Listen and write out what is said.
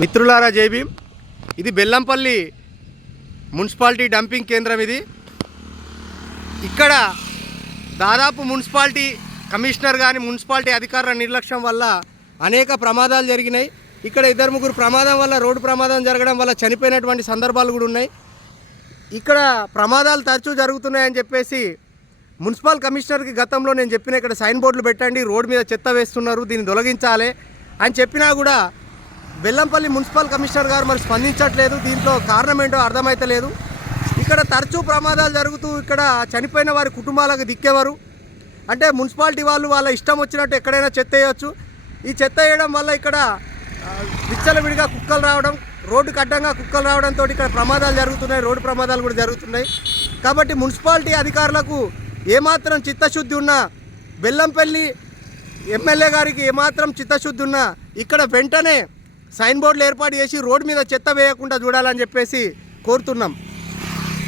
మిత్రులారా జేబీ ఇది Bellampalli municipality dumping కేంద్రం ఇది. ఇక్కడ దాదాపు మున్సిపాలిటీ కమిషనర్ కానీ మున్సిపాలిటీ అధికారుల నిర్లక్ష్యం వల్ల అనేక ప్రమాదాలు జరిగినాయి. ఇక్కడ ఇద్దరు ముగ్గురు ప్రమాదం వల్ల రోడ్డు ప్రమాదం జరగడం వల్ల చనిపోయినటువంటి సందర్భాలు కూడా ఉన్నాయి. ఇక్కడ ప్రమాదాలు తరచూ జరుగుతున్నాయని చెప్పేసి మున్సిపల్ కమిషనర్కి గతంలో నేను చెప్పిన ఇక్కడ సైన్ బోర్డులు పెట్టండి రోడ్డు మీద చెత్త వేస్తున్నారు దీన్ని తొలగించాలి అని చెప్పినా కూడా బెల్లంపల్లి మున్సిపల్ కమిషనర్ గారు మరి స్పందించట్లేదు. దీంట్లో కారణం ఏంటో అర్థమైతలేదు ఇక్కడ తరచూ ప్రమాదాలు జరుగుతూ ఇక్కడ చనిపోయిన వారి కుటుంబాలకు దిక్కేవారు? అంటే మున్సిపాలిటీ వాళ్ళు వాళ్ళ ఇష్టం వచ్చినట్టు ఎక్కడైనా చెత్త వేయవచ్చు ఈ చెత్త వేయడం వల్ల ఇక్కడ ఆ, విచ్చలవిడిగా కుక్కలు రావడం రోడ్డుకు అడ్డంగా కుక్కలు రావడంతో ఇక్కడ ప్రమాదాలు జరుగుతున్నాయి. రోడ్డు ప్రమాదాలు కూడా జరుగుతున్నాయి. కాబట్టి మున్సిపాలిటీ అధికారులకు ఏమాత్రం చిత్తశుద్ధి ఉన్నా బెల్లంపల్లి ఎమ్మెల్యే గారికి ఏమాత్రం చిత్తశుద్ధి ఉన్నా ఇక్కడ వెంటనే సైన్ బోర్డులు ఏర్పాటు చేసి రోడ్డు మీద చెత్త వేయకుండా చూడాలని చెప్పేసి కోరుతున్నాం.